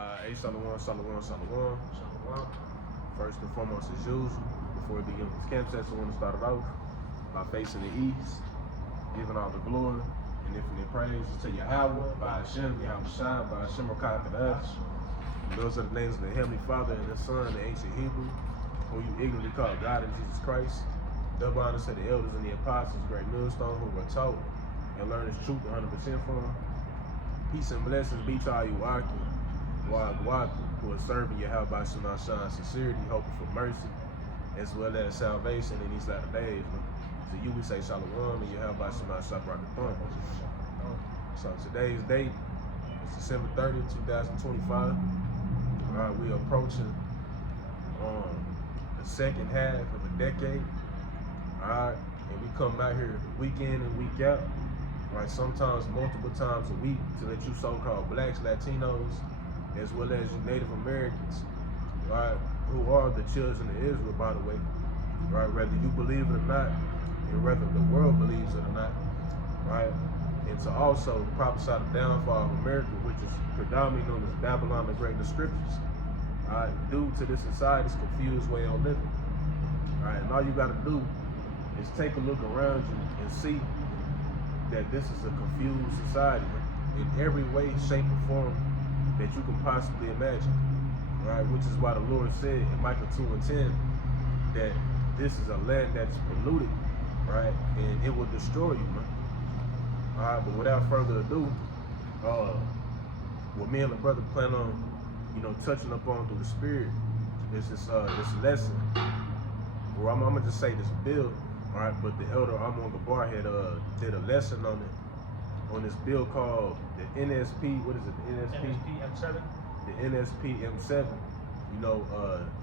Hey, Shalom. First and foremost, as usual, before we begin this camp session, I want to start it off by facing the east, giving all the glory and infinite praise to Yahawashi, Bahasham, Yahawashi, Bahasham, those are the names of the Heavenly Father and the Son, the ancient Hebrew, who you ignorantly call God and Jesus Christ. Double honor to the elders and the apostles, great millstone, who were taught and learned this truth 100% from. Peace and blessings be to all you who are serving Yahawashi in sincerity, hoping for mercy, as well as salvation in these latter days. To you we say Shalom and Yahawashi Shabbat. So today's date is December 30th, 2025. We're approaching the second half of a decade. And we come out here week in and week out, sometimes multiple times a week, to let you so-called blacks, Latinos, as well as you Native Americans, who are the children of Israel, by the way, whether you believe it or not, and whether the world believes it or not, and to also prophesy the downfall of America, which is predominantly known as Babylon the Great in the Scriptures, due to this society's confused way of living. And all you got to do is take a look around you and see that this is a confused society in every way, shape, or form that you can possibly imagine, which is why the Lord said in Micah 2:10 that this is a land that's polluted, and it will destroy you, but without further ado, what me and the brother plan on, touching upon through the Spirit is this lesson, or I'm gonna just say this bill, but the elder Amon Gabar had did a lesson on it, on this bill called the NSP. What is it? The NSP M7. The NSP M7.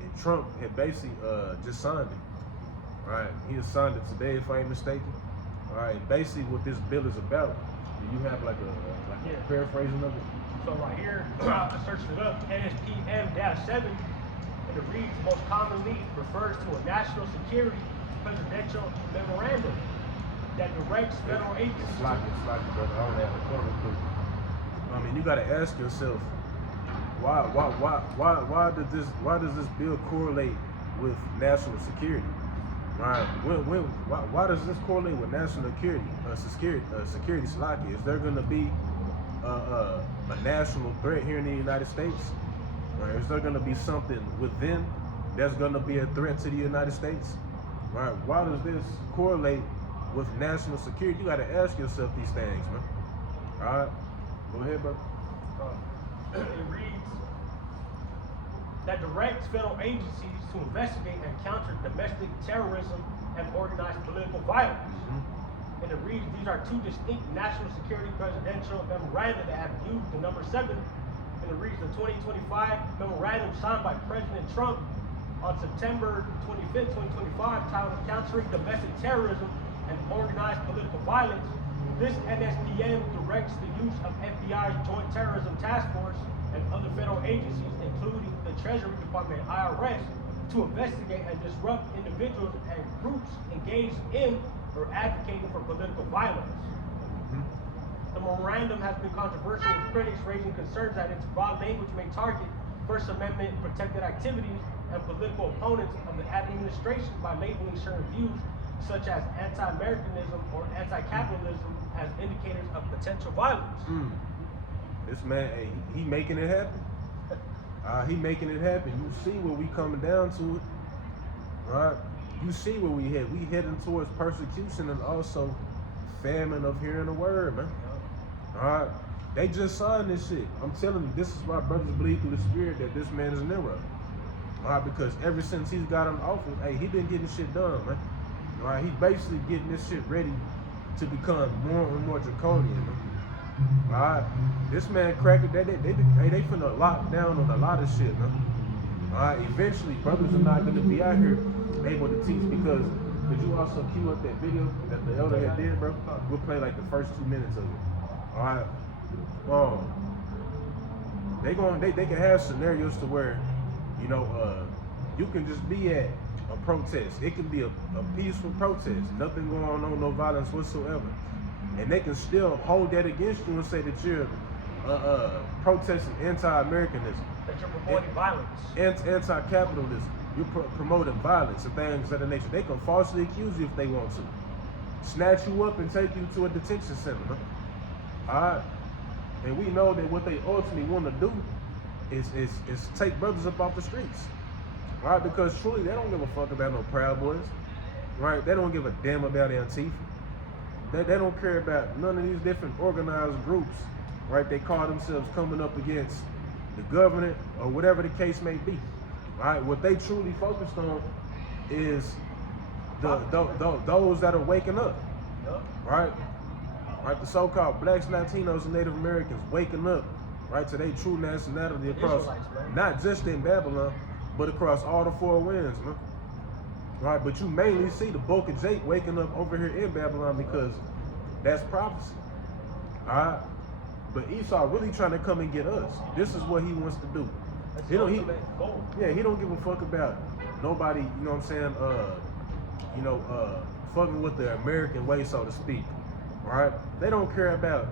And Trump had basically just signed it. He has signed it today, if I ain't mistaken. Basically, what this bill is about. Do you have like a paraphrasing of it? So right here, I searched it up. NSP M-7, and it reads most commonly refers to a national security presidential memorandum that directs federal agencies. It's like brother. I don't have a corner clue. I mean, you got to ask yourself, why does this bill correlate with national security? Why does this correlate with national security? Security Slocky. Is there going to be a national threat here in the United States? Is there going to be something within that's going to be a threat to the United States? Why does this correlate with national security? You got to ask yourself these things, man. Go ahead, brother. It reads that directs federal agencies to investigate and counter domestic terrorism and organized political violence. And it reads these are two distinct national security presidential memoranda that have used the number 7. And it reads the 2025 memorandum signed by President Trump on September 25th, 2025, titled Countering Domestic Terrorism and Organized Political Violence. This NSPM directs the use of FBI's Joint Terrorism Task Force and other federal agencies, including the Treasury Department and IRS, to investigate and disrupt individuals and groups engaged in or advocating for political violence. The memorandum has been controversial, with critics raising concerns that its broad language may target First Amendment protected activities and political opponents of the administration by labeling certain views, such as anti-Americanism or anti-capitalism, as indicators of potential violence. This man, hey, he making it happen. He making it happen. You see where we coming down to it, You see where we head. We heading towards persecution and also famine of hearing the word, man. They just signed this shit. I'm telling you, this is why brothers believe through the Spirit that this man is an error. Because ever since he's got in office, hey, he been getting shit done, man. He basically getting this shit ready to become more and more draconian, man. This man cracked it. They finna lock down on a lot of shit, man. Eventually, brothers are not gonna be out here able to teach, because could you also cue up that video that the elder had did, bro? We'll play like the first 2 minutes of it. They can have scenarios to where, you can just be at a protest. It can be a peaceful protest, nothing going on, no violence whatsoever. And they can still hold that against you and say that you're protesting anti-Americanism, That you're promoting violence. anti-capitalism. You're promoting violence and things of that nature. They can falsely accuse you if they want to, snatch you up and take you to a detention center. All right, and we know that what they ultimately want to do is take brothers up off the streets. All right, because truly they don't give a fuck about no Proud Boys. Right, they don't give a damn about Antifa. They don't care about none of these different organized groups. Right, they call themselves coming up against the government or whatever the case may be. All right, what they truly focused on is those that are waking up. Right, the so-called blacks, Latinos, and Native Americans waking up, right, to their true nationality across, not just in Babylon, but across all the four winds, man. Right, but you mainly see the bulk of Jake waking up over here in Babylon because that's prophecy. All right, but Esau really trying to come and get us. This is what he wants to do. He don't give a fuck about nobody. You know what I'm saying? Fucking with the American way, so to speak. Right? They don't care about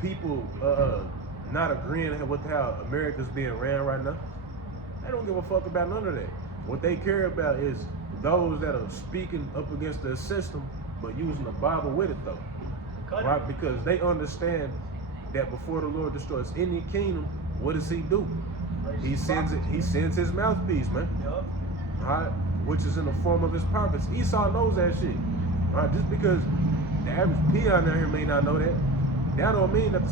people not agreeing with how America's being ran right now. They don't give a fuck about none of that. What they care about is those that are speaking up against the system, but using the Bible with it though. Right? Because they understand that before the Lord destroys any kingdom, what does he do? He sends his mouthpiece, man. Yep. Right? Which is in the form of his prophets. Esau knows that shit. Right? Just because the average peon out here may not know that, that don't mean that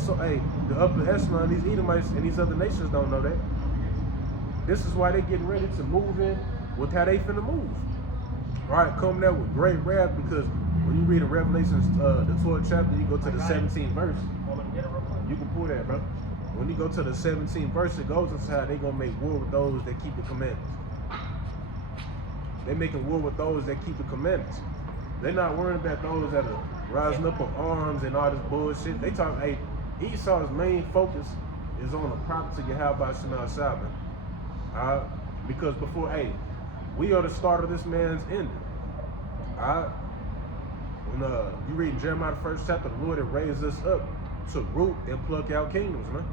the upper echelon, these Edomites and these other nations don't know that. This is why they getting ready to move in with how they finna move. Right? Coming out with great wrath, because when you read in Revelations, the 12th chapter, you go to the 17th verse. You can pull that, bro. When you go to the 17th verse, it goes into how they gonna make war with those that keep the commandments. They making war with those that keep the commandments. They're not worrying about those that are rising up on arms and all this bullshit. They talk, hey, Esau's main focus is on the prophet to Yahawashi, man. Because before, hey, we are the start of this man's ending. When you read Jeremiah the 1st chapter, the Lord had raised us up to root and pluck out kingdoms, man.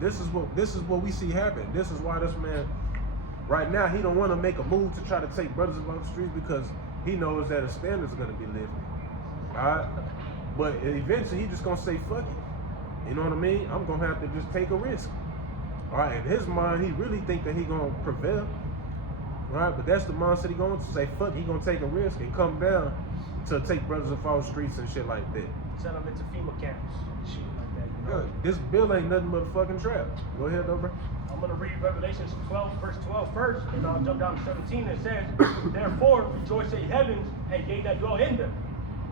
This is what we see happen. This is why this man, right now, he don't want to make a move to try to take brothers off the streets, because he knows that his standards are gonna be lifted. But eventually he just gonna say fuck it. You know what I mean? I'm gonna have to just take a risk. Alright, in his mind, he really think that he gonna prevail. Right? But that's the mindset he going to say, fuck, he gonna take a risk and come down to take brothers off the streets and shit like that. Send them into FEMA camps and shit like that, you know? This bill ain't nothing but a fucking trap. Go ahead though, bro. I'm gonna read Revelations 12, verse 12 first, and I'll jump down to 17. It says, therefore rejoice, ye heavens, and ye that dwell in them.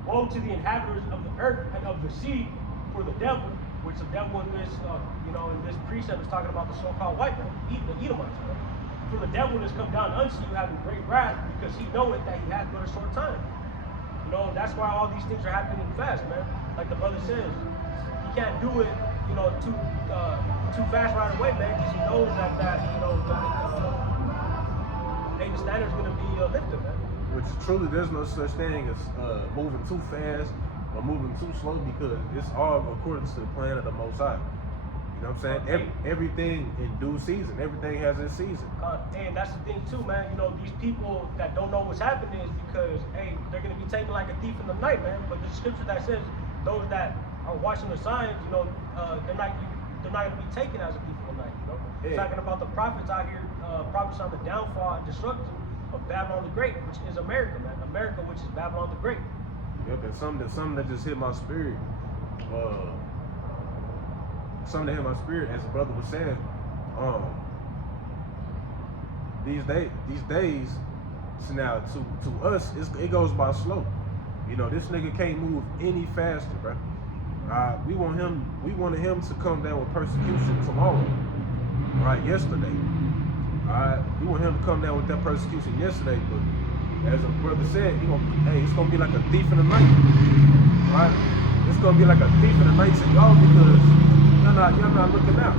Woe to the inhabitants of the earth and of the sea, for the devil, which the devil in this, in this precept is talking about the so-called white man, the Edomites. Right? For the devil has come down unto you having great wrath, because he knoweth that he hath but a short time. You know, that's why all these things are happening fast, man. Like the brother says, he can't do it, too fast right away, man, because he knows that the standard's gonna be lifted, man. Which truly, there's no such thing as moving too fast or moving too slow, because it's all according to the plan of the Most High. You know what I'm saying? Everything in due season. Everything has its season. And that's the thing too, man. You know, these people that don't know what's happening is because, hey, they're gonna be taken like a thief in the night, man. But the scripture that says those that are watching the signs, they're not gonna be taken as a thief in the night. You know, yeah. Talking about the prophets out here, prophets on the downfall and destruction of Babylon the Great, which is America, man. America, which is Babylon the Great. Yep, and something that just hit my spirit. Something that hit my spirit, as the brother was saying. These days, so now to us, it goes by slow. You know, this nigga can't move any faster, bro. We wanted him to come down with persecution tomorrow. Right, yesterday. We want him to come down with that persecution yesterday, but as a brother said, it's gonna be like a thief in the night. Right? It's gonna be like a thief in the night to y'all, because y'all not looking out.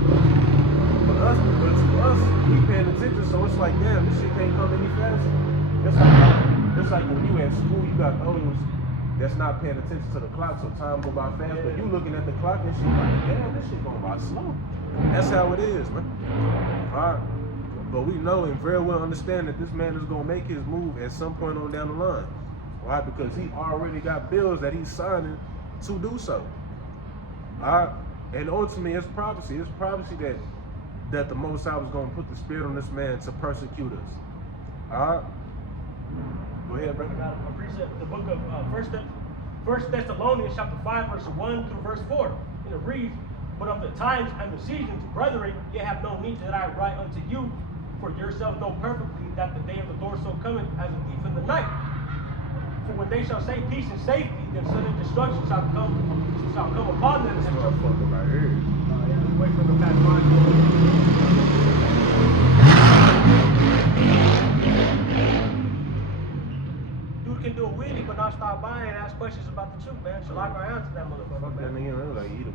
But to us, we paying attention, so it's like, damn, this shit can't come any faster. It's like when you at school, you got those that's not paying attention to the clock, so time go by fast. But you looking at the clock and shit like, damn, this shit going by slow. That's how it is, man. All right. But we know and very well understand that this man is gonna make his move at some point on down the line. Why? Because he already got bills that he's signing to do so. All right. And ultimately, it's prophecy. It's prophecy that the Most High was gonna put the spirit on this man to persecute us. All right. Go ahead, brother. I appreciate the book of First Thessalonians chapter 5, verse 1 through verse 4. And it reads, "But of the times and the seasons, brethren, ye have no need that I write unto you, for yourselves know perfectly that the day of the Lord so cometh as a thief in the night. For when they shall say peace and safety, then sudden destruction shall come upon them." This motherfucker right here. Wait for the pass by. Dude can do a wheelie but not stop by and ask questions about the truth, man. So like I answer that motherfucker. Fuck that nigga, I like eat him.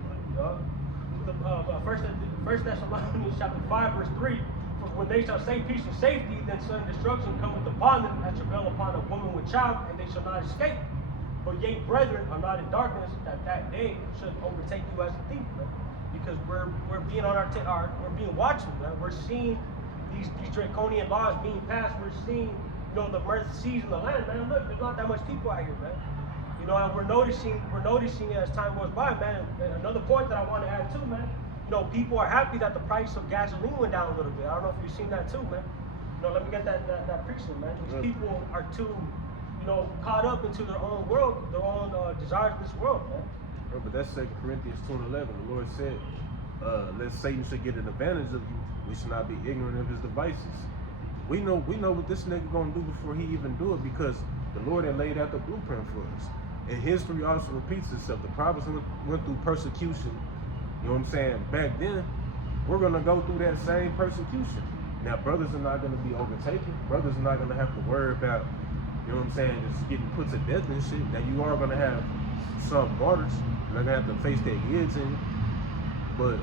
First Thessalonians chapter 5, verse 3. "For when they shall say peace and safety, then sudden destruction cometh upon them as travail upon a woman with child, and they shall not escape. But ye, brethren, are not in darkness, that day should overtake you as a thief." Man. Because we're being on we're being watchful, man. We're seeing these draconian laws being passed. We're seeing, the murder seas in the land, man. Look, there's not that much people out here, man. And we're noticing as time goes by, man. And another point that I want to add too, man. People are happy that the price of gasoline went down a little bit. I don't know if you've seen that too, man. Let me get that preaching, man. These people are too, caught up into their own world, their own desires of this world, man. But that's 2 Corinthians 2:11. The Lord said, lest Satan should get an advantage of you, we should not be ignorant of his devices. We know what this nigga gonna do before he even do it, because the Lord had laid out the blueprint for us. And history also repeats itself. The prophets went through persecution, you know what I'm saying, back then. We're gonna go through that same persecution. Now, brothers are not gonna be overtaken. Brothers are not gonna have to worry about, you know what I'm saying, just getting put to death and shit. Now, you are gonna have some martyrs. They're gonna have to face their guillotine. But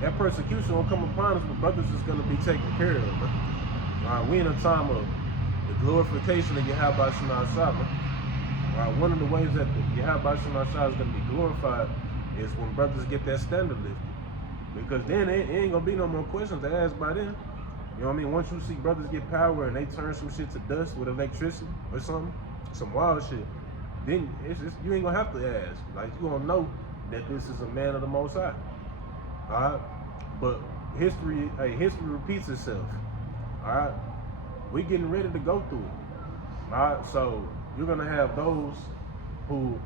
that persecution will come upon us, but brothers is gonna be taken care of. We in a time of the glorification of Yahawashi Shema. One of the ways that the Yahawashi Shema is gonna be glorified is when brothers get that standard lifted. Because then it ain't gonna be no more questions to ask by then. You know what I mean? Once you see brothers get power and they turn some shit to dust with electricity or something, some wild shit, then you ain't gonna have to ask. Like, you gonna know that this is a man of the Most High. Alright? But history repeats itself. Alright? We getting ready to go through it. Alright? So you're gonna have those who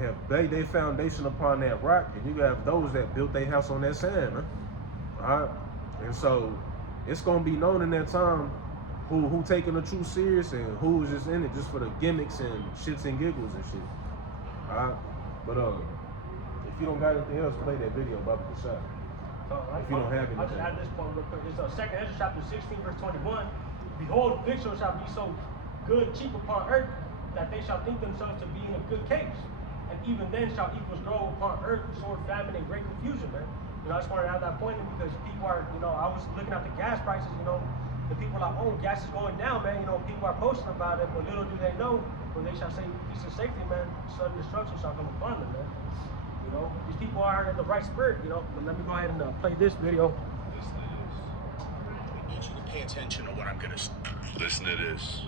have laid their foundation upon that rock, and you have those that built their house on that sand, man. Alright? And so it's gonna be known in that time who taking the truth serious and who's just in it just for the gimmicks and shits and giggles and shit. Alright? But if you don't got anything else, play that video about the shot. If you don't have anything. I'll just add this point real quick. It's 2 Ezra chapter 16, verse 21. "Behold, victuals shall be so good, cheap upon earth, that they shall think themselves to be in a good case. And even then shall evils grow upon earth, sword, famine, and great confusion," man. I just wanted to add that point in because people are, I was looking at the gas prices, the people are like, oh, gas is going down, man. People are posting about it, but little do they know, when they shall say peace and safety, man, sudden destruction shall come upon them, man. These people are in the right spirit, But let me go ahead and play this video. I need you to pay attention to what I'm gonna say. Listen to this.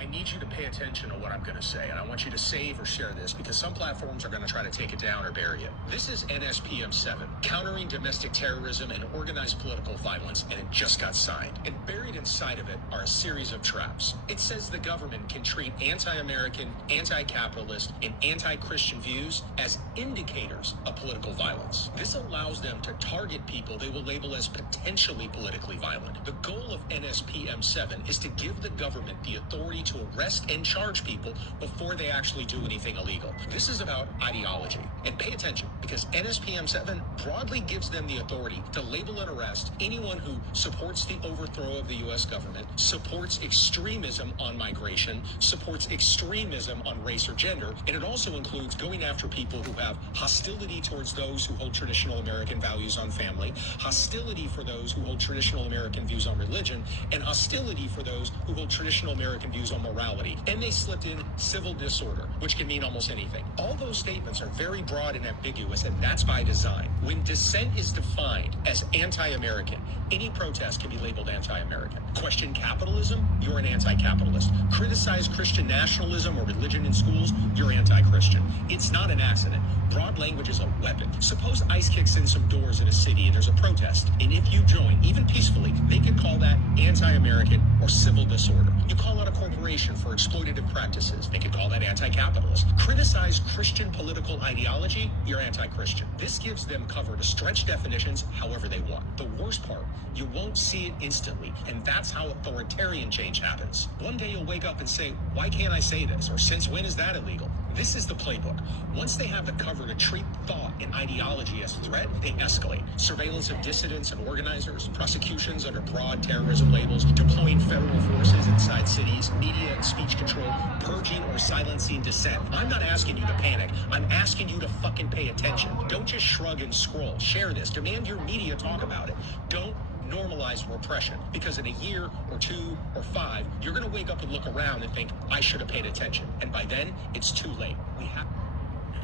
I need you to pay attention to what I'm going to say, and I want you to save or share this because some platforms are going to try to take it down or bury it. This is NSPM7, Countering Domestic Terrorism and Organized Political Violence, and it just got signed. And buried inside of it are a series of traps. It says the government can treat anti-American, anti-capitalist, and anti-Christian views as indicators of political violence. This allows them to target people they will label as potentially politically violent. The goal of NSPM7 is to give the government the authority to arrest and charge people before they actually do anything illegal. This is about ideology. And pay attention, because NSPM7 broadly gives them the authority to label and arrest anyone who supports the overthrow of the U.S. government, supports extremism on migration, supports extremism on race or gender, and it also includes going after people who have hostility towards those who hold traditional American values on family, hostility for those who hold traditional American views on religion, and hostility for those who hold traditional American views on morality, and they slipped in civil disorder, which can mean almost anything. All those statements are very broad and ambiguous, and that's by design. When dissent is defined as anti-American, any protest can be labeled anti-American. Question capitalism, you're an anti-capitalist. Criticize Christian nationalism or religion in schools, you're anti-Christian. It's not an accident. Broad language is a weapon. Suppose ICE kicks in some doors in a city and there's a protest, and if you join, even peacefully, they could call that anti-American or civil disorder. You call out a corporation for exploitative practices, they could call that anti-capitalist. Criticize Christian political ideology, you're anti-Christian. This gives them cover to stretch definitions however they want. The worst part, you won't see it instantly, and that's how authoritarian change happens. One day you'll wake up and say, why can't I say this? Or since when is that illegal? This is the playbook. Once they have the cover to treat thought and ideology as threat, they escalate. Surveillance of dissidents and organizers, prosecutions under broad terrorism labels, deploying federal forces inside cities, media and speech control, purging or silencing dissent. I'm not asking you to panic. I'm asking you to fucking pay attention. Don't just shrug and scroll. Share this. Demand your media talk about it. Don't normalize repression, because in a year or 2 or 5, you're going to wake up and look around and think, I should have paid attention. And by then, it's too late. We have.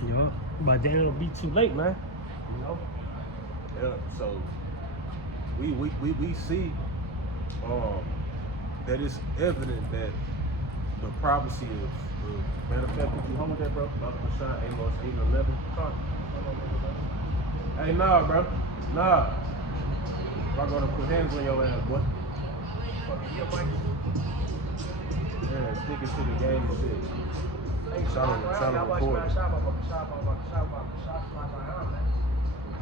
Yeah, but then it'll be too late, man. You know? Yeah, so we see that it's evident that the prophecy of matter of fact, could you hold that, bro? Bahasham, Amos 8:11. Hey, nah, bro. Nah. I'm gonna put hands on your ass, boy. Yeah, stick it to the game and shit. Trying to record.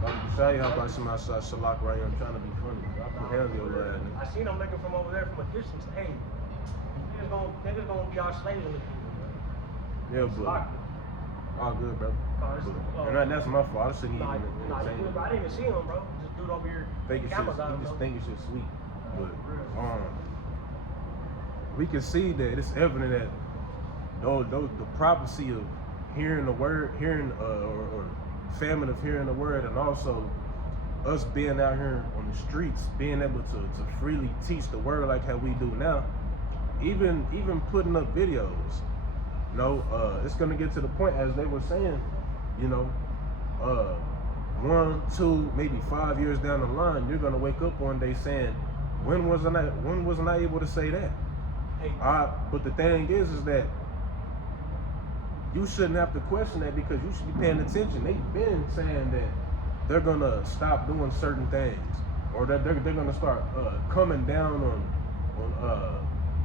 I'm tell you how about some outside Shalak right here. I'm trying to be funny. I put hands on your ass. I seen them looking from over there from a distance. Hey, niggas gonna be our slaves in the kingdom, man. Yeah, but all good, bro. And that's my fault. I shouldn't even entertain it. I didn't even see him, bro. Just dude over here. He just think it's just sweet. But we can see that it's evident that the prophecy of hearing the word, or famine of hearing the word, and also us being out here on the streets, being able to freely teach the word like how we do now, even putting up videos. You know, it's gonna get to the point, as they were saying, you know, 1, 2, maybe 5 years down the line, you're gonna wake up one day saying, when wasn't I able to say that? Hey. But the thing is that you shouldn't have to question that, because you should be paying attention. They've been saying that they're gonna stop doing certain things, or that they're gonna start coming down on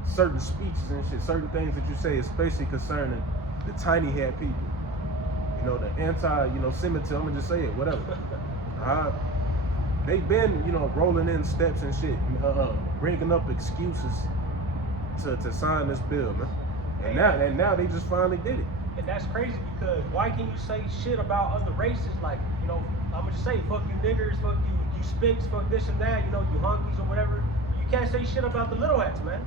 certain speeches and shit, certain things that you say, especially concerning the tiny head people. You know, the Semitic, I'm gonna just say it, whatever. They've been, rolling in steps and shit, bringing up excuses to sign this bill, man. And now they just finally did it. And that's crazy, because why can you say shit about other races? Like, I'm gonna just say, fuck you niggers, fuck you spics, fuck this and that, you honkies or whatever. You can't say shit about the little hats, man.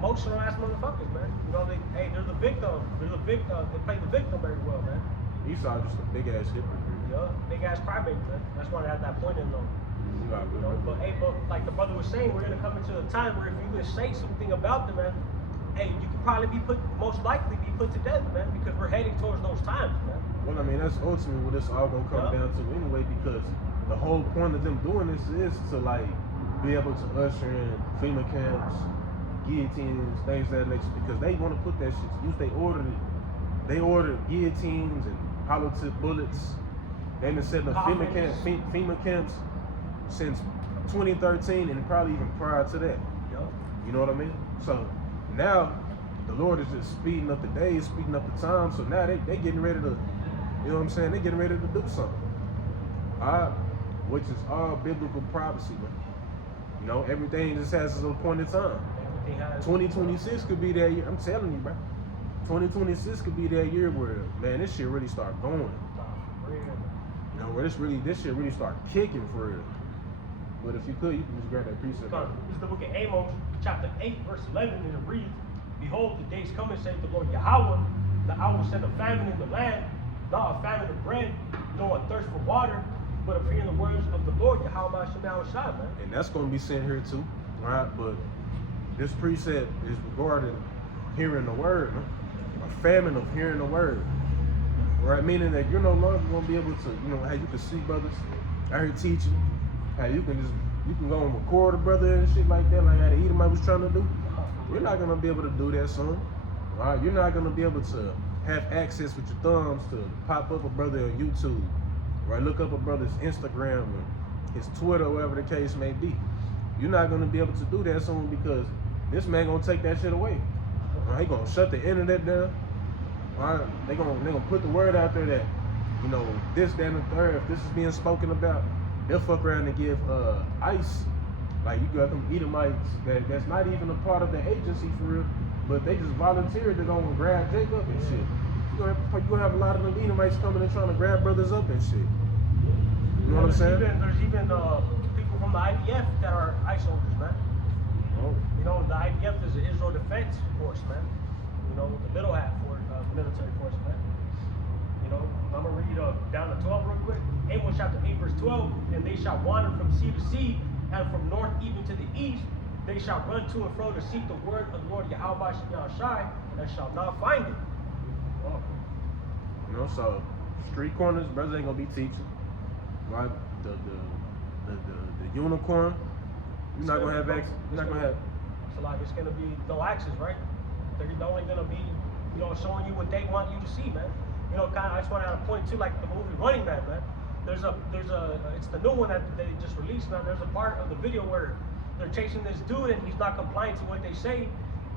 Emotional ass motherfuckers, man. They're the victim. They're the victim. They play the victim very well, man. Esau just a big ass hypocrite. Yeah, big ass crybaby, man. That's why they have that point in them. But like the brother was saying, we're gonna come into a time where if you could say something about them, man, you could probably most likely be put to death, man, because we're heading towards those times, man. Well, I mean, that's ultimately what it's all gonna come down to anyway, because the whole point of them doing this is to be able to usher in FEMA camps, guillotines, things of that nature, because they want to put that shit to use. They ordered guillotines and hollow tip bullets. They've been setting up FEMA camps since 2013, and probably even prior to that. Yep. You know what I mean? So now the Lord is just speeding up the days, speeding up the time. So now they getting ready to, you know what I'm saying? They getting ready to do something. Which is all biblical prophecy, man. Everything just has its appointed time. 2026 could be that year. I'm telling you, bro. 2026 could be that year where, man, this shit really start going. Where this shit really start kicking for real. But if you could, you can just grab that precept. This is the book of Amos, chapter 8, verse 11, and it reads, Behold, the days come, saith the Lord Yahweh, that I will send a famine in the land, not a famine of bread, nor a thirst for water, but of hearing the words of the Lord Yahawashi, man. And that's going to be sent here too, right? But This precept is regarding hearing the word, man. A famine of hearing the word. Right? Meaning that you're no longer gonna be able to, how you can see brothers out here teaching, how you can go and record a brother and shit like that, like how the Edomite was trying to do. You're not gonna be able to do that, son. Right? You're not gonna be able to have access with your thumbs to pop up a brother on YouTube, right? Look up a brother's Instagram or his Twitter, whatever the case may be. You're not gonna be able to do that soon because this man gonna take that shit away. Right? He gonna shut the internet down. Right? They gonna put the word out there that, this, that, and the third. If this is being spoken about, they'll fuck around and give ICE. Like you got them Edomites that's not even a part of the agency for real, but they just volunteered to go and grab Jacob and shit. You're gonna have a lot of them Edomites coming and trying to grab brothers up and shit. You know what I'm saying? There's even people from the IDF that are ICE soldiers, man. Oh. The IDF is the Israel Defense Force, man. The middle half for military force, man. I'm gonna read down to 12 real quick. Amos chapter 8, verse 12. And they shall wander from sea to sea, and from north even to the east. They shall run to and fro to seek the word of the Lord Yahawashi, and shall not find it. Oh. So street corners, brothers ain't gonna be teaching. Right? The unicorn, you're not gonna have access. You're not gonna have. So like it's gonna be no access, right? They're only gonna be, showing you what they want you to see, man. I just want to point to like the movie Running Man, man. There's a it's the new one that they just released, man. There's a part of the video where they're chasing this dude and he's not complying to what they say,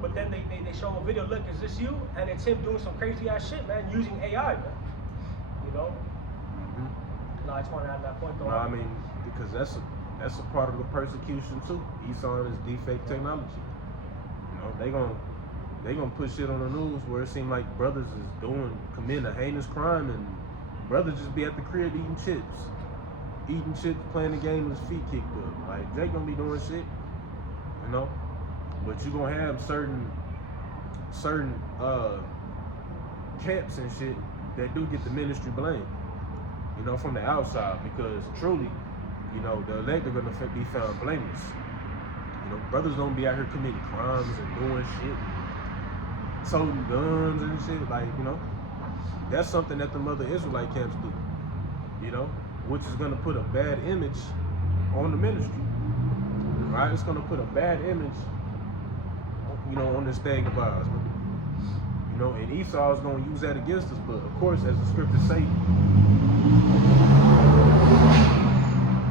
but then they show a video. Look, is this you? And it's him doing some crazy ass shit, man, using AI, man. No, I just want to add that point though. No, I mean because that's a part of the persecution too. Esau and his defect technology. They gonna put shit on the news where it seems like brothers is committing a heinous crime and brothers just be at the crib eating chips, playing the game with his feet kicked up. Like Jake gonna be doing shit, but you gonna have certain camps and shit that do get the ministry blame, from the outside because truly, the elect are gonna be found blameless. Brothers don't be out here committing crimes and doing shit. Toting guns and shit, like, that's something that the mother Israelite camps do, which is gonna put a bad image on the ministry, right? It's gonna put a bad image, on this thing of ours, man. And Esau is gonna use that against us, but of course, as the scriptures say,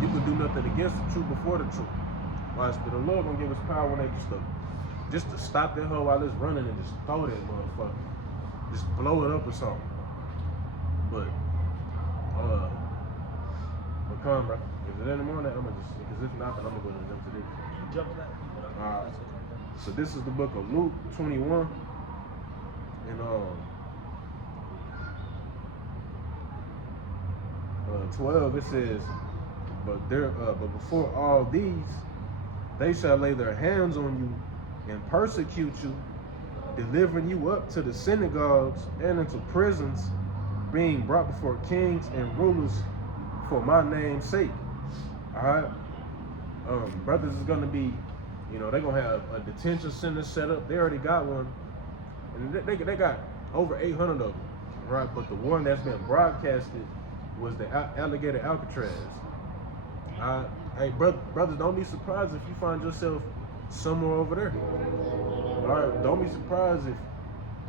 you can do nothing against the truth before the truth. Right? But the Lord gonna give us power when they just to stop that hoe while it's running and just throw that motherfucker. Just blow it up or something. But come, bro. If there's any more on that, I'm gonna just, because if not, then I'm gonna go to jump to this. You jump to that. Alright. So this is the book of Luke 21. And 12 it says, but before all these, they shall lay their hands on you and persecute you, delivering you up to the synagogues and into prisons, being brought before kings and rulers for my name's sake. Alright? Brothers is gonna be, they're gonna have a detention center set up. They already got one. And they got over 800 of them, right? But the one that's been broadcasted was the Alligator Alcatraz. Hey, brothers, don't be surprised if you find yourself somewhere over there. All right, don't be surprised if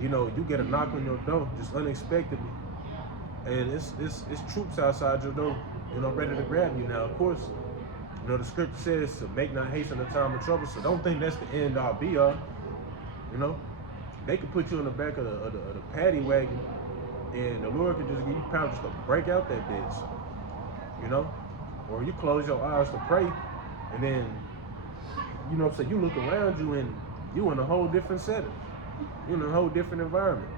you get a knock on your door just unexpectedly, and it's troops outside your door, ready to grab you. Now, of course, the scripture says to make not haste in the time of trouble, so don't think that's the end all be all. They could put you in the back of the paddy wagon, and the Lord could just give you power just to break out that bitch, or you close your eyes to pray, and then, so you look around you and you in a whole different setting, you in a whole different environment,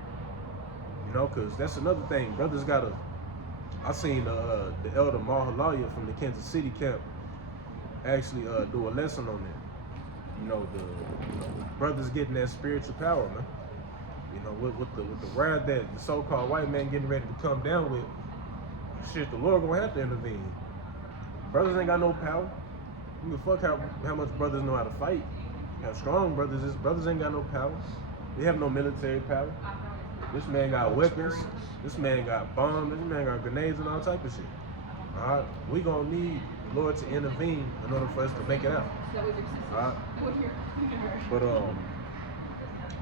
because that's another thing. Brothers I seen the elder Mahalaya from the Kansas City camp actually do a lesson on that. The brothers getting that spiritual power, man. With the wrath that the so-called white man getting ready to come down with, shit, the Lord gonna have to intervene. Brothers ain't got no power. You can fuck how much brothers know how to fight. You have strong brothers. His brothers ain't got no power. They have no military power. This man got weapons. This man got bombs. This man got grenades and all type of shit. All right, we gonna need the Lord to intervene in order for us to make it out. All right. But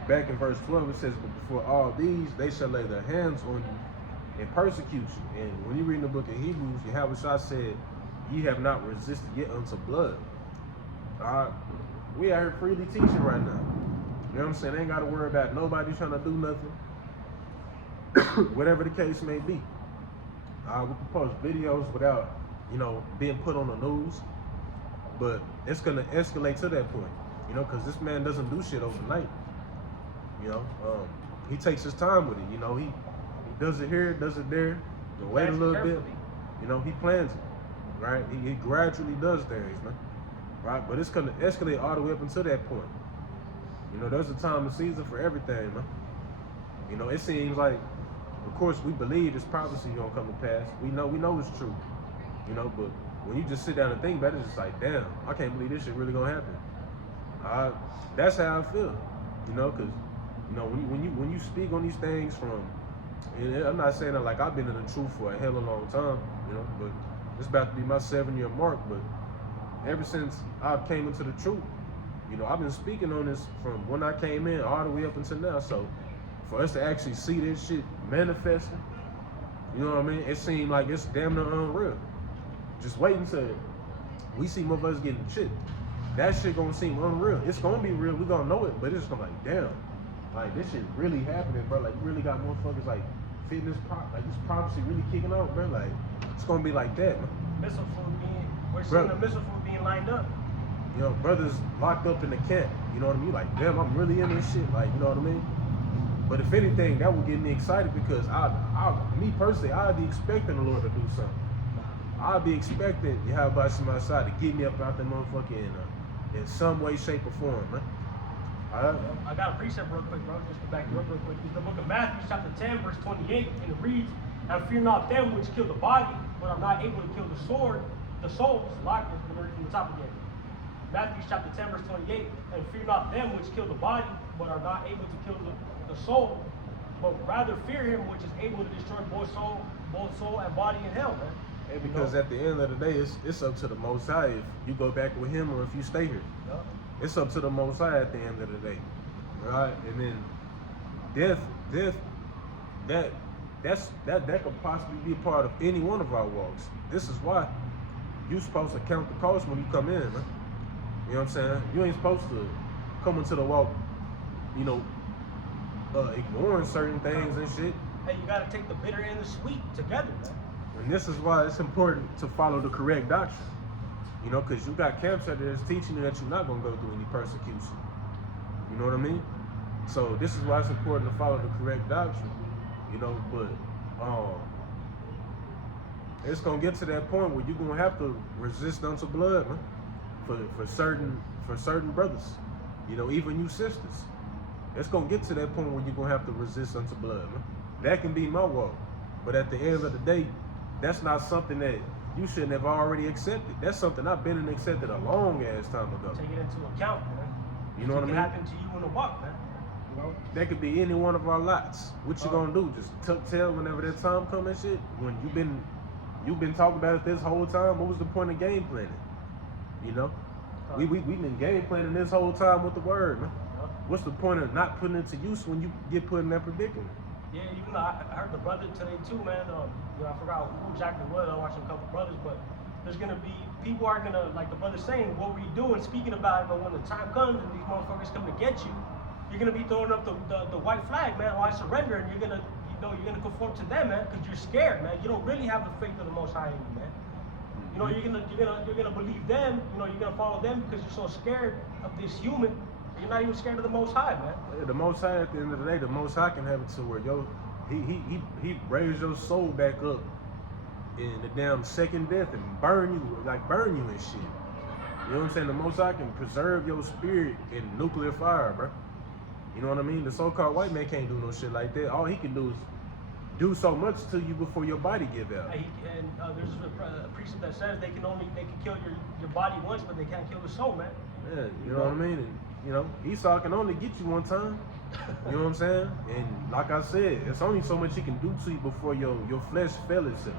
back in verse 12 it says, "But before all these, they shall lay their hands on you and persecute you." And when you read in the book of Hebrews, Yahawashi said, "Ye have not resisted yet unto blood." All right, we out here freely teaching right now. You know what I'm saying? They ain't got to worry about nobody trying to do nothing. Whatever the case may be. We can post videos without, being put on the news. But it's going to escalate to that point, because this man doesn't do shit overnight. He takes his time with it. He does it here, does it there. Wait a little bit. He plans it, right? He gradually does things, man. Right? But it's going to escalate all the way up until that point. There's a time and season for everything, man. It seems like, of course, we believe this prophecy gonna come to pass. We know it's true. But when you just sit down and think about it, it's just like, damn, I can't believe this shit really gonna happen. That's how I feel. Because when you speak on these things from, I'm not saying that like I've been in the truth for a hell of a long time, but it's about to be my 7-year mark. But ever since I came into the truth, I've been speaking on this from when I came in all the way up until now. So for us to actually see this shit manifesting, you know what I mean? It seemed like it's damn near unreal. Just wait until we see motherfuckers getting shit. That shit gonna seem unreal. It's gonna be real. We gonna know it, but it's just gonna be like, damn, like this shit really happening, bro. Like you really got motherfuckers like fitness, like this prophecy really kicking out, bro. Like it's gonna be like that, man. We're seeing the missile food being lined up. Brothers locked up in the camp. You know what I mean? Like, damn, I'm really in this shit. Like, you know what I mean? But if anything, that would get me excited because me personally, I'd be expecting the Lord to do something. I'd be expecting Yahawashi my side to get me up out that motherfucker in some way, shape, or form, man. I got a precept real quick, bro. Just to back you up real quick. It's the book of Matthew, chapter 10, verse 28, and it reads, "And fear not them which kill the body, but are not able to kill the soul." Lock it from the top again. Matthew chapter 10, verse 28, "And fear not them which kill the body, but are not able to kill the soul, but rather fear him which is able to destroy both soul and body in hell," man. Hey, because at the end of the day, it's up to the Most High if you go back with him or if you stay here. Yep. It's up to the Most High at the end of the day, right? And then death, that could possibly be a part of any one of our walks. This is why you're supposed to count the cost when you come in, man. You know what I'm saying? You ain't supposed to come into the walk, ignoring certain things and shit. Hey, you gotta take the bitter and the sweet together, man. And this is why it's important to follow the correct doctrine. Because you got camps out there that's teaching you that you're not gonna go through any persecution. You know what I mean? So this is why it's important to follow the correct doctrine. But it's gonna get to that point where you're gonna have to resist unto blood, man. For certain brothers, even you sisters, it's gonna get to that point where you're gonna have to resist unto blood, man. That can be my walk, but at the end of the day, that's not something that you shouldn't have already accepted. That's something I've been and accepted a long ass time ago. Take it into account, man. You know what I mean? It can happen to you in the walk, man. That could be any one of our lots. What you gonna do? Just tuck tail whenever that time come and shit? When you've been talking about it this whole time, what was the point of game planning? We've been game planning this whole time with the word, man. What's the point of not putting it to use when you get put in that predicament? Yeah, even though I heard the brother today too, man. I forgot who exactly it was. I watched a couple brothers, but there's gonna be people are gonna, like the brother saying, what were you doing, speaking about it, but when the time comes and these motherfuckers come to get you, you're gonna be throwing up the white flag, man. I surrender, and you're gonna conform to them, man, because you're scared, man. You don't really have the faith of the Most High in you, man. You're gonna believe them. You're gonna follow them because you're so scared of this human. You're not even scared of the Most High, man. Yeah, the Most High, at the end of the day, the Most High can have it to where he raise your soul back up in the damn second death and burn you and shit. You know what I'm saying? The Most High can preserve your spirit in nuclear fire, bro. You know what I mean? The so-called white man can't do no shit like that. All he can do is do so much to you before your body give out. There's a precept that says they can kill your body once, but they can't kill the soul, man. Yeah, you know what I mean? And You know, Esau can only get you one time. You know what I'm saying? And like I said, it's only so much he can do to you before your flesh fail itself.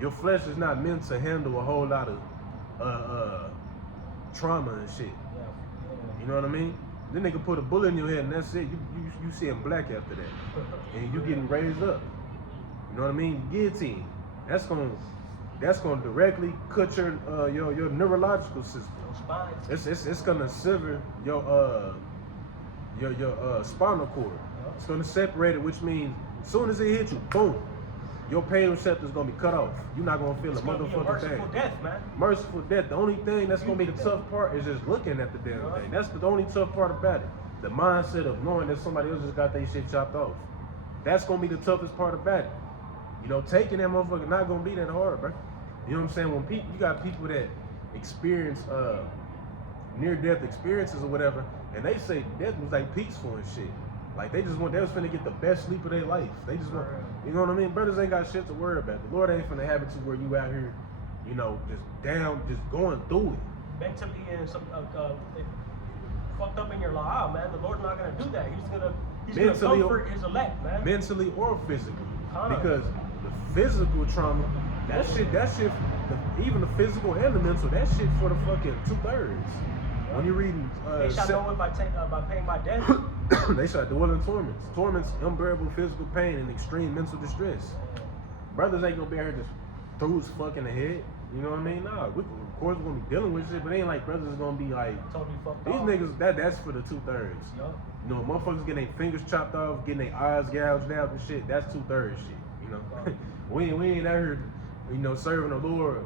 Your flesh is not meant to handle a whole lot of trauma and shit. You know what I mean? Then they can put a bullet in your head and that's it. You seeing black after that, and you getting raised up. You know what I mean? Guillotine. That's gonna directly cut your neurological system. It's gonna sever your spinal cord. It's gonna separate it, which means as soon as it hits you, boom, your pain receptor is gonna be cut off. You're not gonna feel a motherfucking thing. Merciful death, man. Merciful death. The only thing that's gonna be the tough part is just looking at the damn thing. That's the only tough part about it. The mindset of knowing that somebody else just got their shit chopped off. That's gonna be the toughest part about it. You know, taking that motherfucker not gonna be that hard, bro. You know what I'm saying? When people, you got people that experience near-death experiences or whatever, and they say death was like peaceful and shit. Like they was finna get the best sleep of their life. They just want, you know what I mean? Brothers ain't got shit to worry about. The Lord ain't finna have it to where you out here, you know, just down, just going through it. Mentally and some fucked up in your life, oh, man. The Lord's not gonna do that. He's gonna comfort his elect, man. Mentally or physically, Huh. because the physical trauma, that shit, even the physical and the mental, that shit for the fucking 2/3. When you're reading, They shall know if I pay my debt. they shall dwell in torments, unbearable physical pain, and extreme mental distress. Brothers ain't gonna be out here just through his fucking head. You know what I mean? Nah, of course we're gonna be dealing with shit, but it ain't like brothers is gonna be like Totally fucked these off. niggas. That's for the 2/3. Yup. You know, motherfuckers getting their fingers chopped off, getting their eyes gouged out and shit. That's 2/3 shit. You know, we ain't out here, you know, serving the Lord.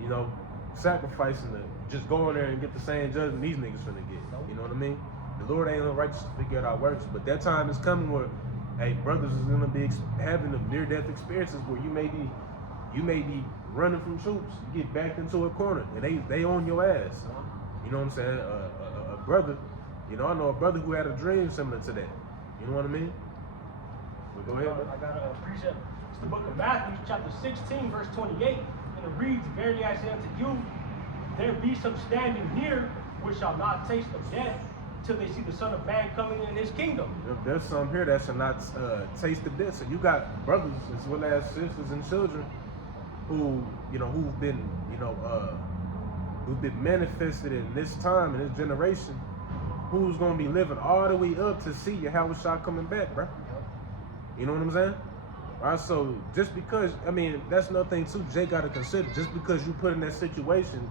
You know, sacrificing to just go in there and get the same judgment these niggas finna get. You know what I mean? The Lord ain't no righteous to figure out our works, but that time is coming where, hey, brothers is gonna be having them near-death experiences where you may be running from troops, you get backed into a corner, and they on your ass. You know what I'm saying? A brother, you know, I know a brother who had a dream similar to that. You know what I mean? But go ahead. I got a precept. It's the book of Matthew, chapter 16, verse 28, and it reads, "Verily I say unto you, there be some standing here which shall not taste of death till they see the Son of Man coming in his kingdom." There's some here that shall not taste of death. So you got brothers as well as sisters and children who, you know, who've been manifested in this time, in this generation, who's gonna be living all the way up to see Yahawashi coming back, bro. You know what I'm saying? All right, so just because, I mean, that's another thing too, Jay gotta consider, just because you put in that situation,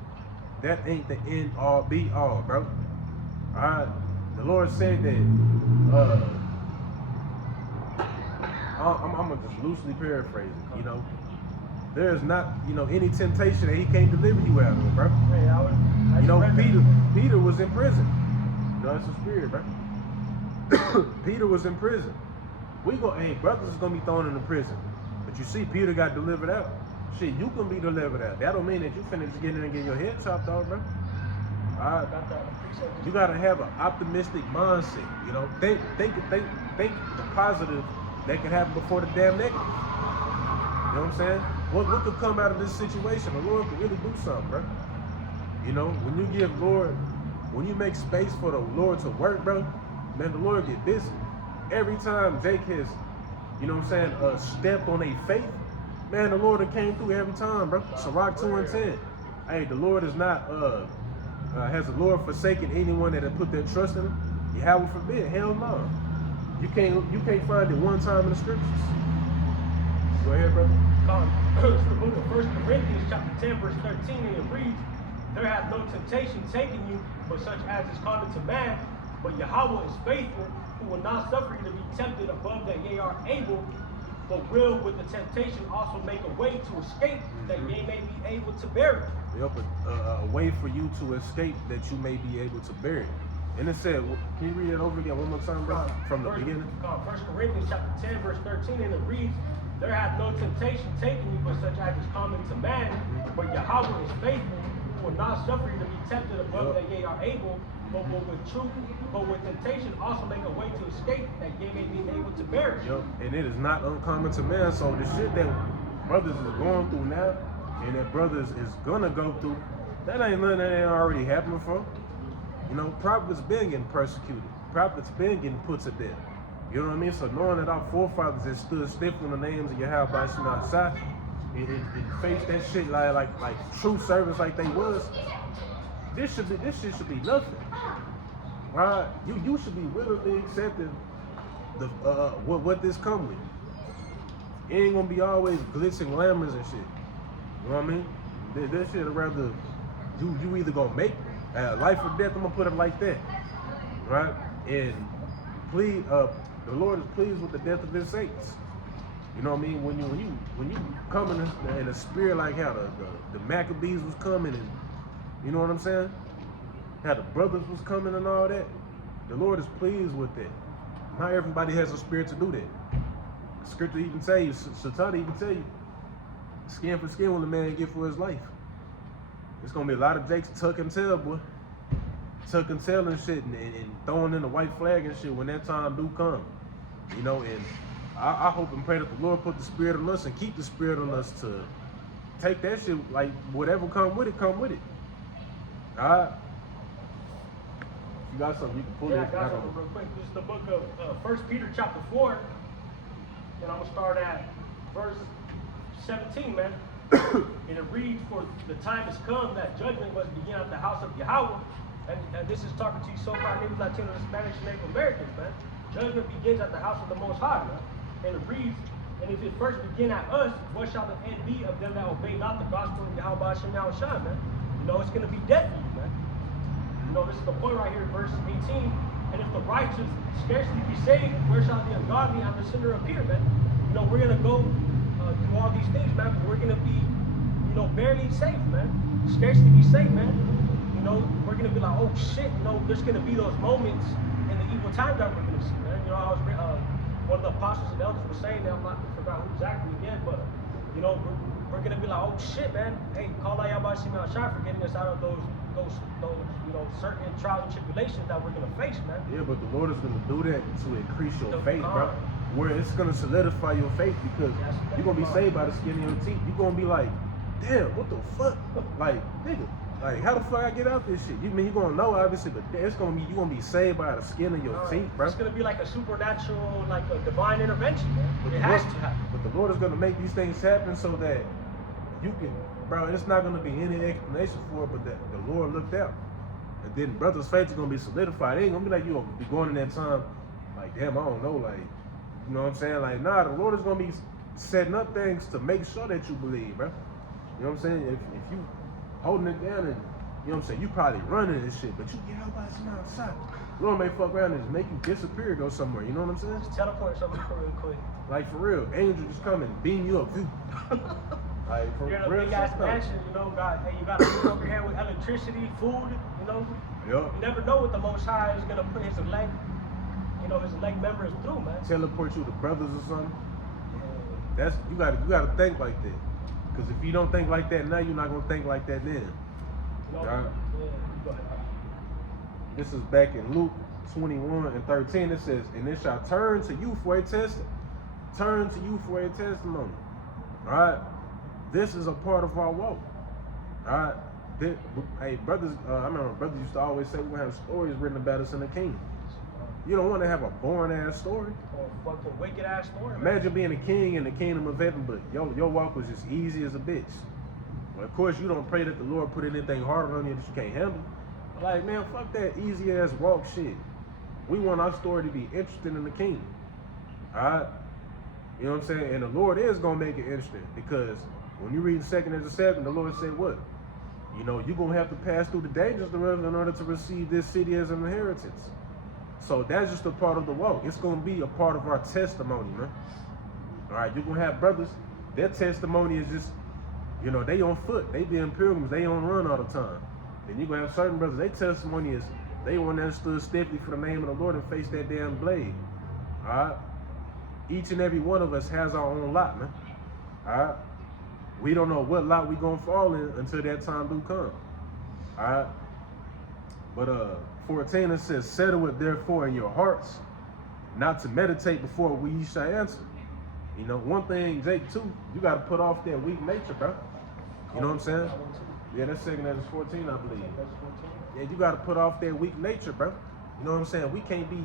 that ain't the end all be all, bro. All right, the Lord said that, I'm gonna just loosely paraphrase it, you know. There's not, you know, any temptation that he can't deliver you out of, bro. Hey, You know, Peter was in prison. You know, it's a spirit, bro. Peter was in prison. Hey, brothers is gonna be thrown into prison. But you see, Peter got delivered out. Shit, you can be delivered out. That don't mean that you finna just get in and get your head chopped off, bro. Alright. You gotta have an optimistic mindset. You know, think the positive that can happen before the damn negative. You know what I'm saying? What could come out of this situation? The Lord could really do something, bro. You know, when you make space for the Lord to work, bro, man, the Lord get busy. Every time Jake has, you know what I'm saying, stepped on a faith, man, the Lord came through every time, bro. Sirach 2:10. Hey, the Lord is not, has the Lord forsaken anyone that had put their trust in him? Yahweh forbid, hell no. You can't find it one time in the scriptures. Go ahead, brother. It's the book of 1 Corinthians, chapter 10, verse 13, and it reads, "There hath no temptation taken you, but such as is common to man. But Yahweh is faithful, who will not suffer you to be tempted above that ye are able, but will with the temptation also make a way to escape, that ye may be able to bear it." Yep, a way for you to escape that you may be able to bear it. And it said, can you read it over again one more time, bro? From the beginning? 1 Corinthians chapter 10, verse 13, and it reads, "There hath no temptation taken you, but such as is common to man. But Yahweh is faithful, who will not suffer you to be tempted above that ye are able, but will with temptation also make a way to escape, that ye may be able to bear it." Yep, and it is not uncommon to man. So the shit that brothers is going through now, and that brothers is gonna go through, that ain't nothing that ain't already happened before. You know, prophets been getting persecuted. Prophets been getting put to death. You know what I mean? So knowing that our forefathers that stood stiff in the names of Yahawashi and faced that shit like true servants like they was, this shit should be nothing. Right? You should be willingly accepting the what this come with. It ain't gonna be always glitz and glamours and shit. You know what I mean? This shit rather you either gonna make life or death. I'm gonna put it like that, right? And please, the Lord is pleased with the death of His saints. You know what I mean? When you come in a spirit like how the Maccabees was coming, and you know what I'm saying? How the brothers was coming and all that. The Lord is pleased with that. Not everybody has a spirit to do that. Scripture even tell you, Satan even tell you, skin for skin will a man get for his life. It's gonna be a lot of Jakes tuck and tell, boy. Tuck and tell and shit, and throwing in the white flag and shit when that time do come. You know, and I hope and pray that the Lord put the spirit on us and keep the spirit on us to take that shit, like whatever come with it, come with it. Alright? You got something you can pull it. Yeah, I got something real quick. This is the book of 1 Peter chapter 4. And I'm gonna start at verse 17, man. And it reads, "For the time has come that judgment must begin at the house of Yahweh." And this is talking to you so-called niggas, Latinos, Hispanics, and Native Americans, man. Judgment begins at the house of the Most High, man. And it reads, "And if it first begin at us, what shall the end be of them that obey not the gospel of Bahasham, man?" You know, it's gonna be death for you, man. You know, this is the point right here, verse 18. "And if the righteous scarcely be saved, where shall the ungodly and the sinner appear, man?" You know, we're gonna go through all these things, man, but we're gonna be, you know, barely safe, man. Scarcely be safe, man. You know, we're gonna be like, oh shit, you know, there's gonna be those moments in the evil times that we're gonna see, man. You know, I was one of the apostles and elders was saying that, I forgot who exactly again, but you know, we're gonna be like, oh shit, man. Hey, call out Yahawashi for getting us out of those you know, certain trials and tribulations that we're gonna face, man. Yeah, but the Lord is gonna do that to increase your faith, bro. Where it's gonna solidify your faith, because you're gonna be saved by the skin of your teeth. You're gonna be like, damn, what the fuck? Like, nigga, like how the fuck I get out this shit? You mean you're gonna know obviously, but it's gonna be, you're gonna be saved by the skin of your teeth, bro. It's gonna be like a supernatural, like a divine intervention, man. But it has to happen. But the Lord is gonna make these things happen so that you can, bro, it's not gonna be any explanation for it, but that the Lord looked out. And then brother's faith is gonna be solidified. It ain't gonna be like you gonna be going in that time like, damn, I don't know, like, you know what I'm saying? Like, nah, the Lord is gonna be setting up things to make sure that you believe, bro. You know what I'm saying? If you holding it down and, you know what I'm saying, you probably running and shit, but you get out by some outside. The Lord may fuck around and just make you disappear, go somewhere, you know what I'm saying? Just teleport something real quick. Like, for real, angel just come and beam you up. Like, for you're in a real big ass mansion, you know, you got a roof over here with electricity, food, you know. Yep. You never know what the Most High is gonna put his leg, you know, his leg members through, man. Teleport you to brothers or something. That's you gotta think like that. Because if you don't think like that now, you're not gonna think like that then. You know, Right? yeah, go ahead. This is back in Luke 21:13. It says, "And it shall turn to you for a testimony." Turn to you for a testimony. All right. This is a part of our walk. All right. Hey, brothers, I remember brothers used to always say we're gonna have stories written about us in the kingdom. You don't want to have a boring ass story. Or a fucking wicked ass story. Imagine being a king in the kingdom of heaven, but your walk was just easy as a bitch. Well, of course, you don't pray that the Lord put anything harder on you that you can't handle. Like, man, fuck that easy ass walk shit. We want our story to be interesting in the kingdom. All right. You know what I'm saying? And the Lord is gonna make it interesting, because when you read 2 Ezra 7, the Lord said what? You know, you're gonna have to pass through the dangers in order to receive this city as an inheritance. So that's just a part of the walk. It's gonna be a part of our testimony, man. All right, you're gonna have brothers, their testimony is just, you know, they on foot, they being pilgrims, they on run all the time. Then you're gonna have certain brothers, their testimony is they one that stood stiffly for the name of the Lord and faced that damn blade. All right. Each and every one of us has our own lot, man. All right. We don't know what lot we gonna fall in until that time do come. All right. But 14 it says, "Settle it therefore in your hearts, not to meditate before we shall answer." You know, one thing, Jake, too, you gotta put off that weak nature, bro. You know what I'm saying? Yeah, that's 2 Ezra 14, I believe. That's 14. Yeah, you gotta put off that weak nature, bro. You know what I'm saying? We can't be,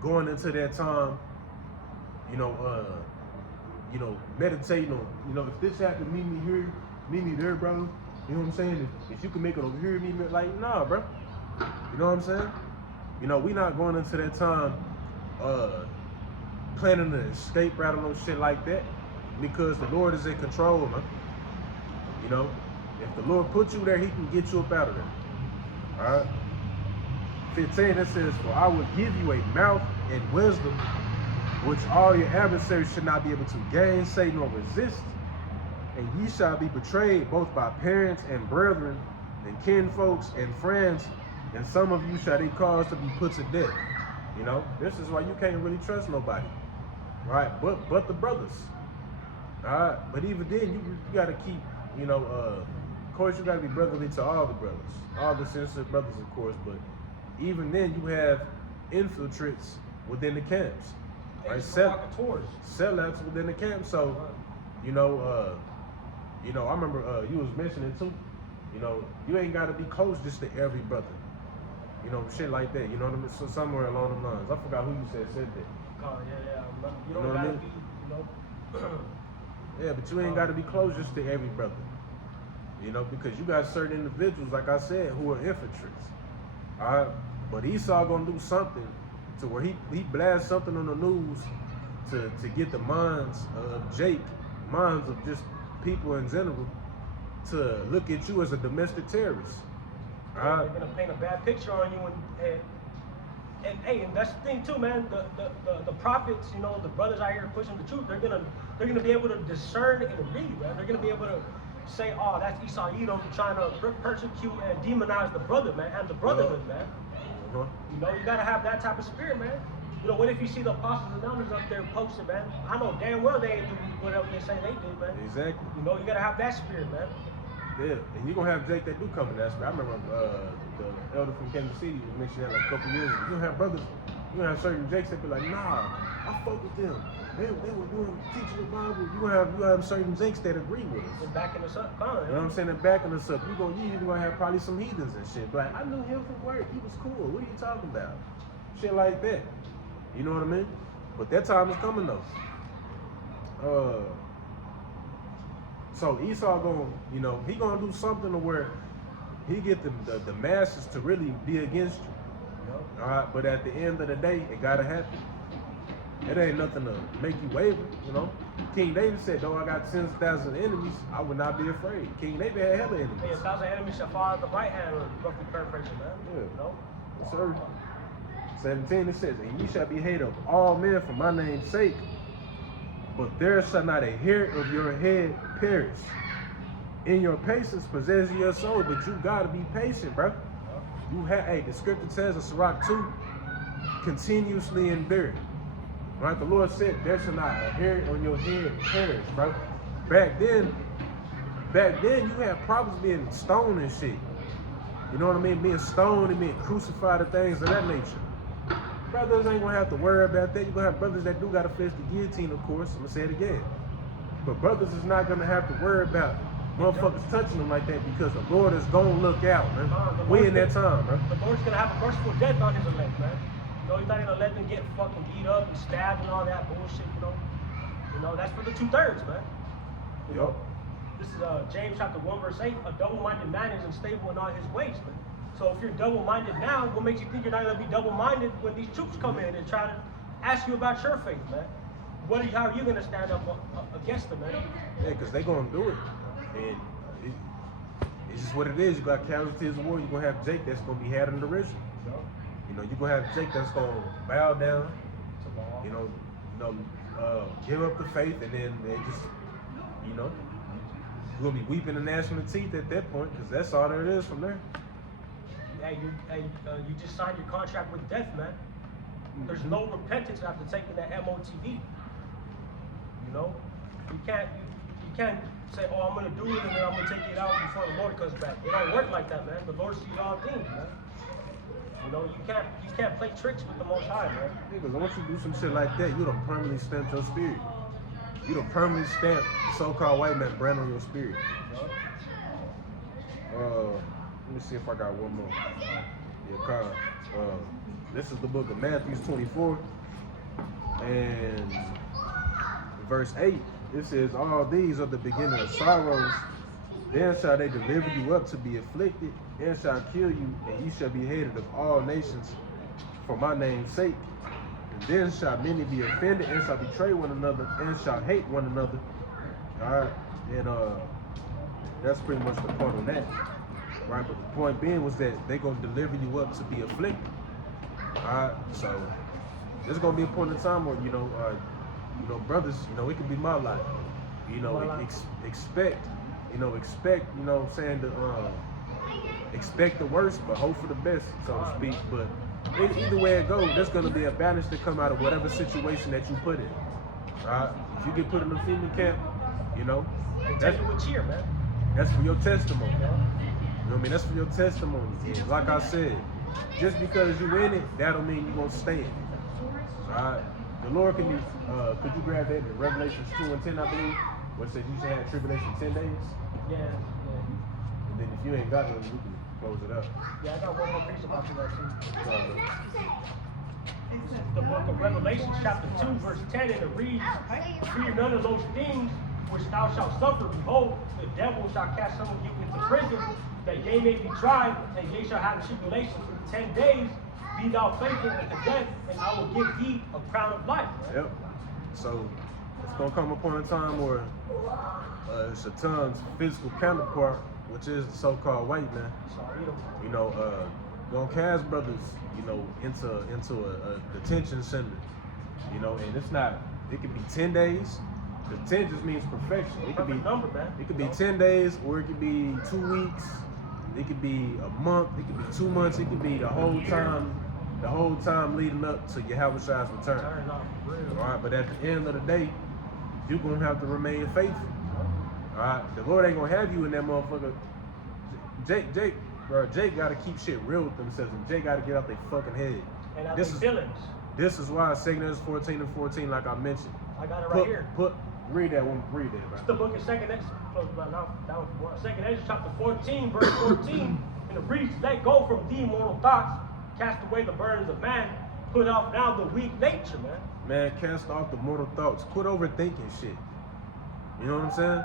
going into that time, meditating on, if this happened, meet me here, meet me there, bro. You know what I'm saying? If you can make it over here, meet me, like, nah, bro. You know what I'm saying? We not going into that time, planning an escape route or no shit like that, because the Lord is in control, man. If the Lord put you there, he can get you up out of there. All right. 15, it says, for I will give you a mouth and wisdom, which all your adversaries should not be able to gainsay nor resist. And ye shall be betrayed both by parents and brethren, and kinfolks and friends, and some of you shall they cause to be put to death. This is why you can't really trust nobody. Right? But the brothers. All right. But even then, you gotta keep, of course you gotta be brotherly to all the brothers. All the sincere brothers, of course, but even then you have infiltrates within the camps. Right? Sellouts within the camp. So, I remember you was mentioning too, you ain't gotta be close just to every brother. Shit like that, you know what I mean? So somewhere along the lines. I forgot who you said that. Oh, yeah. You know don't what I gotta mean? be, Yeah, but you ain't gotta be close just to every brother. Because you got certain individuals, like I said, who are infiltrates. Alright? But Esau gonna do something to where he blasts something on the news to get the minds of Jake, minds of just people in general, to look at you as a domestic terrorist. They're gonna paint a bad picture on you, and that's the thing too, man. The prophets, the brothers out here pushing the truth, they're gonna be able to discern and read, man. They're gonna be able to say, oh, that's Esau Edom trying to persecute and demonize the brother, man, and the brotherhood, man. You gotta have that type of spirit, man. What if you see the apostles and elders up there posted, man? I know damn well they ain't do whatever they say they do, man. Exactly. You gotta have that spirit, man. Yeah, and you're gonna have Jake that do come in that spirit. I remember the elder from Kansas City was mentioning that like a couple years ago. You're gonna have brothers, you're gonna have certain Jakes that be like, nah, I fuck with them. They were doing teaching the Bible. You have certain Jakes that agree with us. They're backing us up, You know what I'm saying? They're backing us up. You even gonna have probably some heathens and shit. Like, I knew him from work. He was cool. What are you talking about? Shit like that. You know what I mean? But that time is coming though. So Esau gonna, he gonna do something to where he get the masses to really be against you. All right, but at the end of the day, it gotta happen. It ain't nothing to make you waver, King David said, though I got 10,000 enemies, I would not be afraid. King David had hella enemies. Hey, 1,000 enemies shall fall at the right hand, roughly paraphrasing, man. Yeah. Yes, sir. 17, it says, and ye shall be hated of all men for my name's sake, but there shall not a hair of your head perish. In your patience possess your soul, but you gotta be patient, bro. The scripture says in Sirach 2, continuously endure. Right? The Lord said, there shall not a hair on your head perish, bro. Back then you had problems being stoned and shit. You know what I mean? Being stoned and being crucified and things of that nature. Brothers ain't gonna have to worry about that. You're gonna have brothers that do gotta face the guillotine, of course. I'm gonna say it again. But brothers is not gonna have to worry about motherfuckers touching them like that, because the Lord is gonna look out, man. We in that time, bro. The Lord's gonna have a merciful death on his elect, man. He's not gonna let them get fucking beat up and stabbed and all that bullshit, That's for the 2/3, man. This is James chapter 1, verse 8. A double-minded man is unstable in all his ways, man. So if you're double-minded now, what makes you think you're not gonna be double-minded when these troops come in and try to ask you about your faith, man? How are you gonna stand up against them, man? Yeah, because they're gonna do it. And it's just what it is. You got casualties of war. You're gonna have Jake that's gonna be had in derision. You're gonna have Jake that's gonna bow down, give up the faith, and then they just, you're gonna be weeping the gnashing of teeth at that point, because that's all there is from there. You just signed your contract with death, man. There's no repentance after taking that MOTV. You can't say, oh, I'm gonna do it and then I'm gonna take it out before the Lord comes back. It don't work like that, man. The Lord sees all things, man. You can't play tricks with the Most High, man. Because once you do some shit like that, you don't permanently stamp your spirit. You the permanent stamp the so-called white man brand on your spirit. Let me see if I got one more. Yeah, Kyle. This is the book of Matthew 24 and verse 8. It says, all these are the beginning of sorrows. Then shall they deliver you up to be afflicted, and shall kill you, and ye shall be hated of all nations for my name's sake. And then shall many be offended, and shall betray one another, and shall hate one another. All right, and that's pretty much the point on that, right? But the point being was that they're gonna deliver you up to be afflicted. All right, so there's gonna be a point in time where brothers, it could be my life. Expect, expect the worst, but hope for the best, so to speak. But either way it goes, there's gonna be a balance to come out of whatever situation that you put in. Right? If you get put in a FEMA camp, That's with cheer, man. that's for your testimony. You know what I mean? That's for your testimony. Like I said, just because you in it, that don't mean you're gonna stay in it. Right? The Lord can be, could you grab that in Revelations 2 and 10, I believe, where it says you should have tribulation 10 days? Yeah. And then if you ain't got it, we can close it up. Yeah, I got one more piece about that too. The book of Revelation, chapter 2, verse 10, and it reads, fear none of those things which thou shalt suffer. Behold, the devil shall cast some of you into prison, that ye may be tried, and ye shall have tribulation for 10 days. Be thou faithful unto death, and I will give thee a crown of life. Yep. So it's gonna come upon a time where Shatan's physical counterpart, which is the so-called white man, gonna cast brothers, into a detention center, and it's not. It could be 10 days. The 10 just means perfection. It could be number, man. It could be 10 days, or it could be 2 weeks. It could be a month. It could be 2 months. It could be the whole time. The whole time leading up to Yahawashi's return. All right, but at the end of the day, you're gonna have to remain faithful. All right, the Lord ain't gonna have you in that motherfucker. Jake gotta keep shit real with themselves, and Jake gotta get out their fucking head. And this is feelings. This is why 2 Ezra 14 and 14, like I mentioned. I got it right here. Read that one. Read that. It's the book of 2 Ezra. That was one. 2 Ezra chapter 14, verse 14, and it reads, let go from thee mortal thoughts. Cast away the burdens of man. Put off now the weak nature, man. Man, cast off the mortal thoughts. Quit overthinking shit. You know what I'm saying?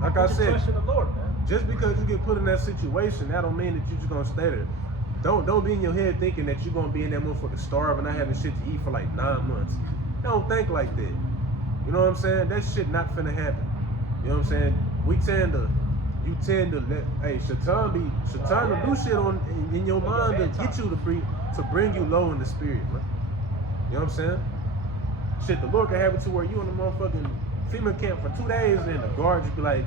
Like I said, trust in the Lord, man. Just because you get put in that situation, that don't mean that you're just gonna stay there. Don't be in your head thinking that you're gonna be in that motherfucker starving, not having shit to eat for like 9 months. Don't think like that. You know what I'm saying? That shit not finna happen. You know what I'm saying? You tend to let Shaitan to do shit in your mind to get you to bring you low in the spirit, man. You know what I'm saying? Shit, the Lord can have it to where you in the motherfucking FEMA camp for 2 days, and the guard just be like,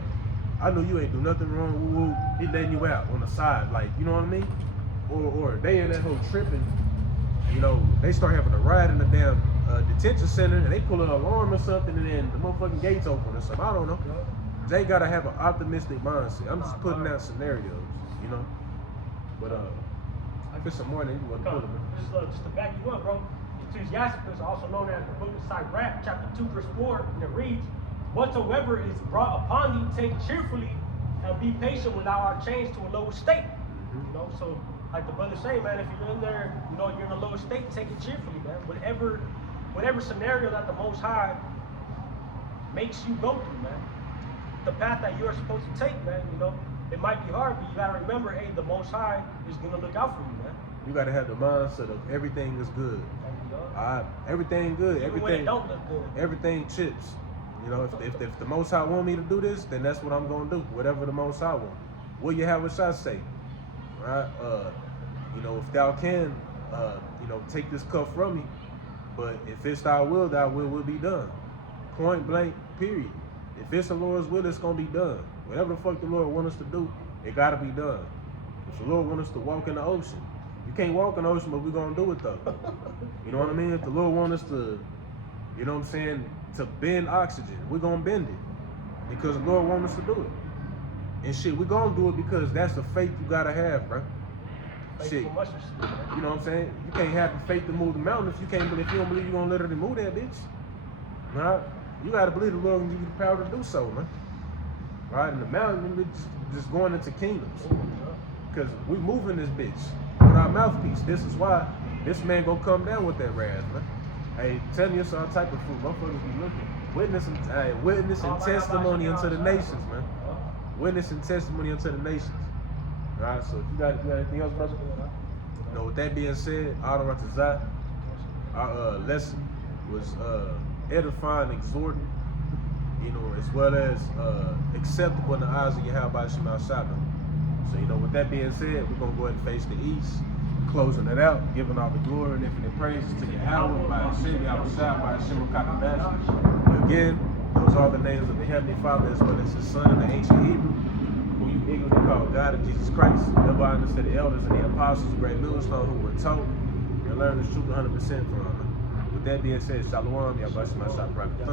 I know you ain't do nothing wrong, woo woo. He letting you out on the side, like, you know what I mean? Or they in that whole tripping, they start having a riot in the damn detention center, and they pull an alarm or something, and then the motherfucking gates open or something. I don't know. They gotta have an optimistic mindset. I'm just putting out scenarios, But if it's some more, then you want to put them. Just to back you up, bro. Ecclesiasticus, also known as the book of Sirach, chapter 2, verse 4, and it reads, whatsoever is brought upon thee, take cheerfully, and be patient when thou art changed to a lower state. So like the brother say, man, if you're in there, you're in a lower state, take it cheerfully, man. Whatever scenario that the Most High makes you go through, man. The path that you're supposed to take, man, it might be hard, but you gotta remember, hey, the Most High is gonna look out for you, man. You gotta have the mindset of everything is good. Everything good. Even everything when it don't look good. Everything chips. If the Most High want me to do this, then that's what I'm gonna do. Whatever the Most High want. What Yahawashi say? Right? If thou can, take this cup from me, but if it's thy will be done. Point blank, period. If it's the Lord's will, it's gonna be done. Whatever the fuck the Lord want us to do, it gotta be done. If the Lord want us to walk in the ocean, you can't walk in the ocean, but we're gonna do it though. You know what I mean? If the Lord want us to, to bend oxygen, we're gonna bend it. Because the Lord want us to do it. And shit, we're gonna do it because that's the faith you gotta have, bro. Shit. You know what I'm saying? You can't have the faith to move the mountain if you don't believe you're gonna literally move that bitch. Right? You gotta believe the Lord can give you the power to do so, man. Right? And the mountain, just going into kingdoms. Because we moving this bitch with our mouthpiece. This is why this man gonna come down with that wrath, man. Hey, tell me it's all type of food. Motherfuckers be looking. Witness and testimony unto the nations, man. Witness and testimony unto the nations. Alright, so if you got anything else, brother? You know, with that being said, our lesson was edifying, exhorting, you know, as well as acceptable in the eyes of Yahawashi. So, you know, with that being said, we're going to go ahead and face the east, closing it out, giving all the glory and infinite praises to Yahweh, Bahasham, Bahasham. Again, those are the names of the Heavenly Father as well as His Son in the ancient Hebrew, who you ignorantly call God of Jesus Christ. Thereby understood the elders and the apostles, great millstone who were taught and learned the truth 100% from them. With that being said, Shalom, Yahawashi, Masha, Prophet,